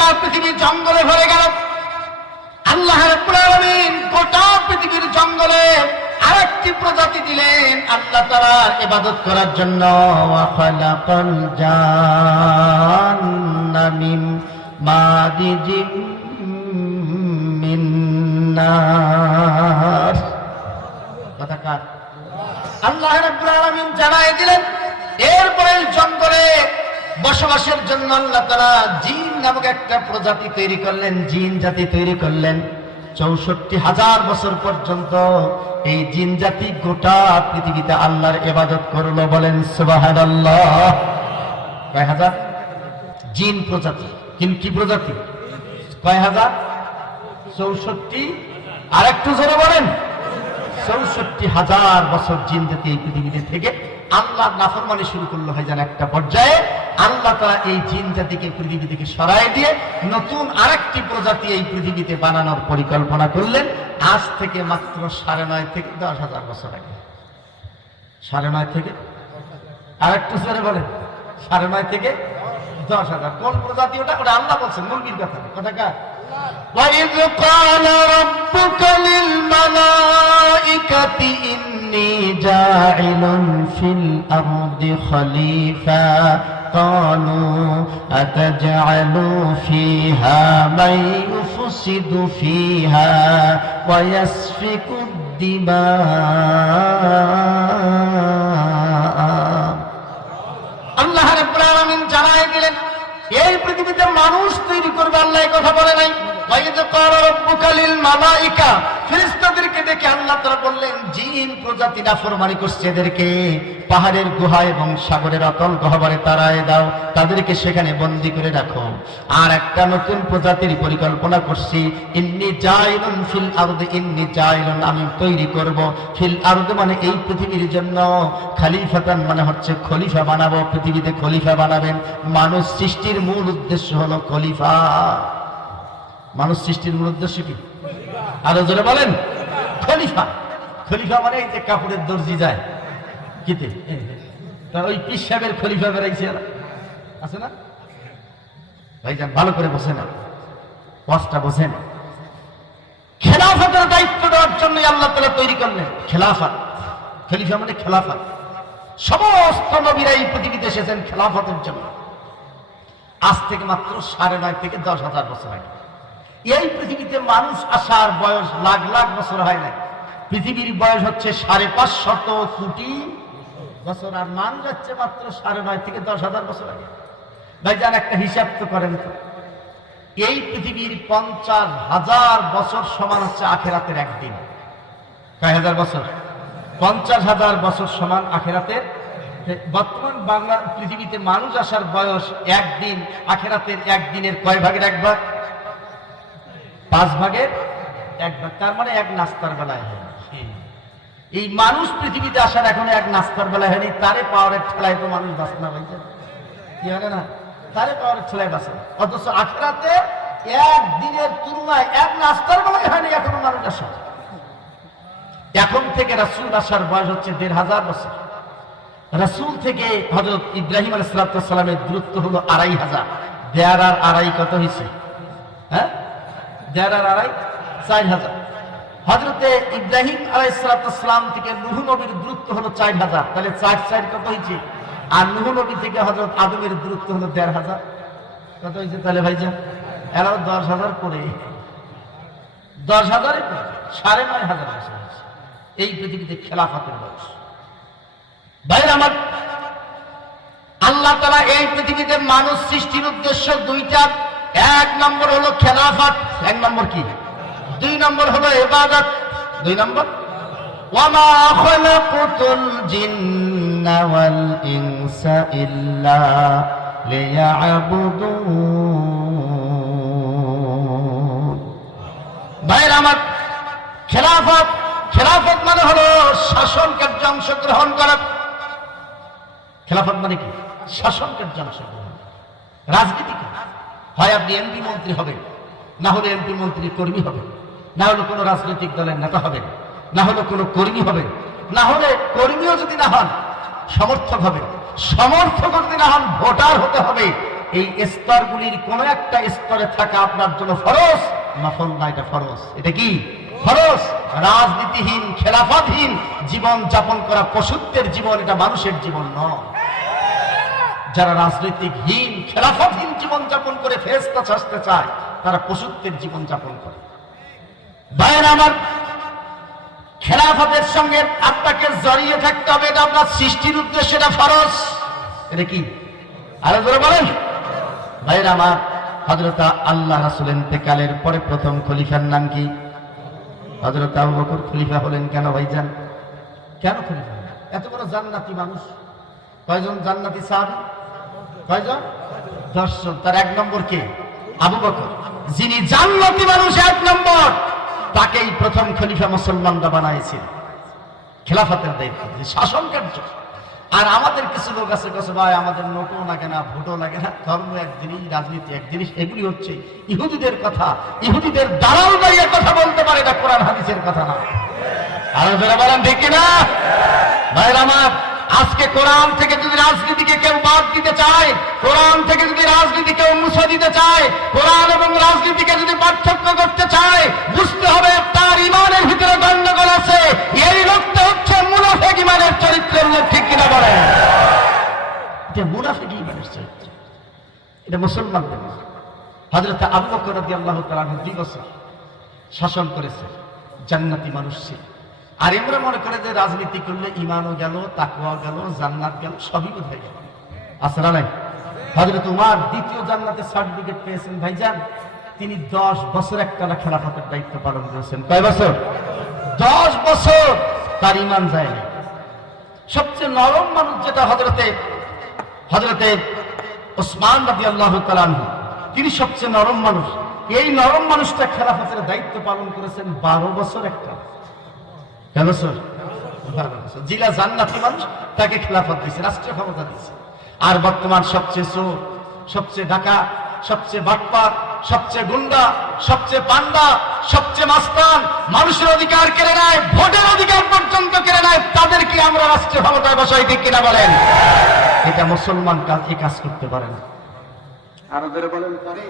গোটা পৃথিবী জঙ্গলে ভরে গেল। আল্লাহ রাব্বুল আলামিন গোটা পৃথিবীর জঙ্গলে আরেকটি প্রজাতি দিলেন আল্লাহ তাআলার ইবাদত করার জন্য। ওয়া খালাকাল জান্না মিন মারিজিম মিন নার। কথা কার? আল্লাহ রাব্বুল আলামিন জানাই দিলেন। এরপরে জঙ্গলে বসবাসের জন্য আল্লাহ তাআলা জিন নামক একটা প্রজাতি তৈরি করলেন, জিন জাতি তৈরি করলেন। ৬৪,০০০ বছর পর্যন্ত এই জিন জাতি গোটা পৃথিবীতে আল্লাহর ইবাদত করলো। বলেন সুবহানাল্লাহ। কয় হাজার? জিন প্রজাতি। কি প্রজাতি? কয় হাজার? ৬৪। আর একটু জোরে বলেন। ৬৪,০০০ বছর জিন জাতি এই পৃথিবীতে থেকে আল্লাহর নাফরমানি শুরু করলো। হয় যেন একটা পর্যায়ে আল্লাহ তাআলা এই জিন জাতিকে পৃথিবী থেকে সরাই দিয়ে নতুন আরেকটি প্রজাতি এই পৃথিবীতে বানানোর পরিকল্পনা করলেন। আজ থেকে মাত্র ৯.৫ থেকে ১০,০০০ বছর আগে। ৯.৫ থেকে আর একটু জোরে বলেন। ৯.৫ থেকে ১০,০০০। কোন প্রজাতি ওটা? ওটা আল্লাহ বলছেন, মুরগির কথা। কথা কার? وَإِذْ قَالَ رَبُّكَ لِلْمَلَائِكَةِ إِنِّي جَاعِلٌ فِي الْأَرْضِ خَلِيفَةً قَالُوا أَتَجْعَلُ فِيهَا مَن يُفْسِدُ فِيهَا وَيَسْفِكُ الدِّمَاءَ। আল্লাহ রাব্বুল আলামিন জানাই দিলেন এই পৃথিবীতে মানুষ তৈরি করবে। আল্লাহ এই কথা বলে নাই। ওয়াইদ ক্বালা রাব্বুকা লিল মালাইকা, ফেরেশতাদেরকে দেখে আল্লাহ তাআলা বললেন জিন প্রজাতি নাফরমানি করছে, এদেরকে পাহাড়ের গুহা এবং সাগরের অতল গহ্বরে তাড়ায় দাও, তাদেরকে সেখানে বন্দী করে রাখো। আর একটা নতুন প্রজাতির পরিকল্পনা করছি। ইন্নী জাইলুন ফিল আরদি, ইন্নী জাইলুন, আমি তৈরি করব। ফিল আরদি মানে এই পৃথিবীর জন্য, খলিফাতান মানে হচ্ছে খলিফা বানাবো। পৃথিবীতে খলিফা বানাবেন। মানুষ সৃষ্টির মূল উদ্দেশ্য হলো খলিফা। মানুষ সৃষ্টির মূল উদ্দেশ্য কি? আরো জোরে বলেন। খলিফা। খলিফা মানে এই যে কাপড়ের দর্জি যায় কিতে, ওই পীর সাহেবের খলিফা বেড়াইছে আছে না ভাইজান? ভালো করে বসে না, ওয়াজটা বোঝেন। খেলাফতের দায়িত্ব দেওয়ার জন্য আল্লাহ তাআলা তৈরি করলেন খেলাফত। খলিফা মানে খেলাফত। সমস্ত নবীরা এই পৃথিবীতে এসেছেন খেলাফতের জন্য। আজ থেকে মাত্র ৯.৫ থেকে ১০,০০০ বছর আগে। এই পৃথিবীতে মানুষ আসার বয়স লাখ লাখ বছর হয় না। পৃথিবীর বয়স হচ্ছে ৫৫০ কোটি বছর, আর মান যাচ্ছে মাত্র ৯.৫ থেকে ১০,০০০ বছর আগে। ভাইজান একটা হিসাব তো করেন তো, এই পৃথিবীর ৫০,০০০ বছর সমান হচ্ছে আখিরাতের একদিন। কয় হাজার বছর? ৫০,০০০ বছর সমান আখিরাতের। বর্তমান বাংলা পৃথিবীতে মানুষ আসার বয়স একদিন। আখিরাতের একদিনের কয় ভাগের এক ভাগ? ৫ ভাগের ১ ভাগ। তার মানে এক নাস্তার বেলায় হয়। এই মানুষ পৃথিবীতে আসার এখনো এক নাস্তার বেলায় হয়নি। তারে পাওয়ারের ঠেলায় তো মানুষ বাঁচে না ভাই, কি হয় না? তারে পাওয়ারের ঠেলায় বাঁচে। অথচ আখিরাতে একদিনের তুলনায় এক নাস্তার বেলায় হয়নি এখনো মানুষ আসা। এখন থেকে রাসূল আসার বয়স হচ্ছে ১৫০০ বছর। রাসূল থেকে হযরত ইব্রাহিম আলাইহিস সালামের দূরত্ব হলো ২৫০০। দেড় আর আড়াই কত হয়েছে? হ্যাঁ, দেড় আর আড়াই ৪০০০। হযরতে ইব্রাহিম আলাইহিস সালাম থেকে নূহ নবীর দূরত্ব হলো ৪০০০। তাহলে ৪ কত হয়েছে? আর নূহ নবী থেকে হযরত আদমের দূরত্ব হলো ১৫০০। কত হয়েছে তাহলে ভাইজান? এরাও ১০,০০০ করে, ১০,০০০ ৯,৫০০ বছর হয়েছে এই পৃথিবীতে খেলাফতের বয়স। ভাইরা আমার, আল্লাহ তাআলা এই পৃথিবীতে মানুষ সৃষ্টির উদ্দেশ্য দুইটা। ১ নম্বর হলো খেলাফত। ১ নম্বর কি? ২ নম্বর হলো ইবাদত। ২ নম্বর ওয়ামা খালাকুতুল জিন্না ওয়াল ইনসা ইল্লা লিয়াবুদুন। ভাইরা আমার, খেলাফত মানে হলো শাসন কার্যে অংশগ্রহণ করা। খেলাফত মানে কি? শাসন কার্যে অংশগ্রহণ। রাজনীতি কি? হয় আপনি এমপি মন্ত্রী হবেন, না হলে এমপি মন্ত্রীর কর্মী হবেন, না হলে কোনো রাজনৈতিক দলের নেতা হবেন, না হলে কোনো কর্মী হবেন, না হলে কর্মীও যদি না হন সমর্থক হবেন, সমর্থক যদি না হন ভোটার হতে হবে, এই স্তরগুলির কোন একটা স্তরে থাকা আপনার জন্য ফরজ, নফল না, এটা ফরজ। এটা কি ফরজ? রাজনীতিহীন খেলাফতহীন জীবন যাপন করা পশুত্বের জীবন, এটা মানুষের জীবন নয়। যারা রাজনৈতিকহীন খেলাফতহীন জীবন যাপন করে ফেরেশতা সাজতে চায়, তারা পশুত্বের জীবন যাপন করে। ভাইয়েরা আমার, খেলাফতের সঙ্গে আপনাকে জড়িয়ে থাকতে হবে, এটা আপনার সৃষ্টির উদ্দেশ্যে, এটা ফরজ। এটা কি আরো জোরে বলেন। ভাইয়েরা আমার, হযরত আল্লাহ রাসূল ইন্তেকালের পরে প্রথম খলিফার নাম কি? হযরত আবু বকর খলিফা হলেন। কেন ভাইজান, কেন খলিফা হলেন? এত বড় জান্নাতি মানুষ, কয়জন জান্নাতি সাহাবী? কয়জন? 10 জন। তার 1 নম্বর কে? আবু বকর। যিনি জান্নাতি মানুষ 1 নম্বর, তাকেই প্রথম খলিফা মুসলমানরা বানাইছিল। খেলাফতের দায়িত্ব, শাসন কার্য। আর আমাদের কিছু লোক আছে, কাছে ভাই আমাদের নোটও লাগে না, ভোটও লাগে না, ধর্ম এক জিনিস, রাজনীতি এক জিনিস। এগুলি হচ্ছে ইহুদিদের কথা, ইহুদিদের দালাল গাইয়ে কথা বলতে পারে, এটা কোরআন হাদিসের কথা না। আর যারা বলেন ঠিক কিনা? ভাইরা আমার, আজকে কোরআন থেকে যদি রাজনীতিকে কেউ বাদ দিতে চায়, কোরআন থেকে যদি রাজনীতি কেউ মুছে দিতে চায়, কোরআন এবং রাজনীতিকে যদি পার্থক্য করতে চায়, বুঝতে হবে তার ইমানের ভিতরে গন্ডগোল আছে। এই লোকটা হচ্ছে মুনাফিক ইমানের চরিত্রের লোক, ঠিক কিনা বলেন? এটা মুনাফিক ইমানের চরিত্র, এটা মুসলমানদের না। হযরত আবু বকর রাদিয়াল্লাহু তাআলা 2 বছর শাসন করেছে, জান্নাতি মানুষ ছিল। আর আমরা মনে করে যে রাজনীতি করলে ইমানও গেল, তাকওয়া গেল, জান্নাত গেল, সবই বোধহয় গেল। আসলে নাই। হযরত উমর দ্বিতীয় জান্নাতের সার্টিফিকেট পেয়েছেন ভাইজান। তিনি 10 বছর একটানা খেলাফতের দায়িত্ব পালন করেছেন। কয় বছর? 10 বছর। তার ইমান যায় না। সবচেয়ে নরম মানুষ যেটা হযরতে ওসমান রাদিয়াল্লাহু তাআলা আনহু, তিনি সবচেয়ে নরম মানুষ। এই নরম মানুষটা খেলাফতের দায়িত্ব পালন করেছেন 12 বছর একটা। কেন স্যার? 12 বছর। যিনি জান্নাতি মানুষ, তাকে খেলাফত দিয়েছে, রাষ্ট্রীয় ক্ষমতা দিয়েছে। আর বর্তমান সবচেয়ে চোর, সবচেয়ে ডাকাত, সবচেয়ে বাটপার, সবচেয়ে গুন্ডা, সবচেয়ে পান্ডা, সবচেয়ে মাস্তান, মানুষের অধিকার কেড়ে নেয়, ভোটের অধিকার পর্যন্ত কেড়ে নেয়, তাদেরকে আমরা রাষ্ট্রীয় ক্ষমতায় বসাই দিই কিনা বলেন? এটা মুসলমান এই কাজ করতে পারে না। আরো ধরে বলেন পারে?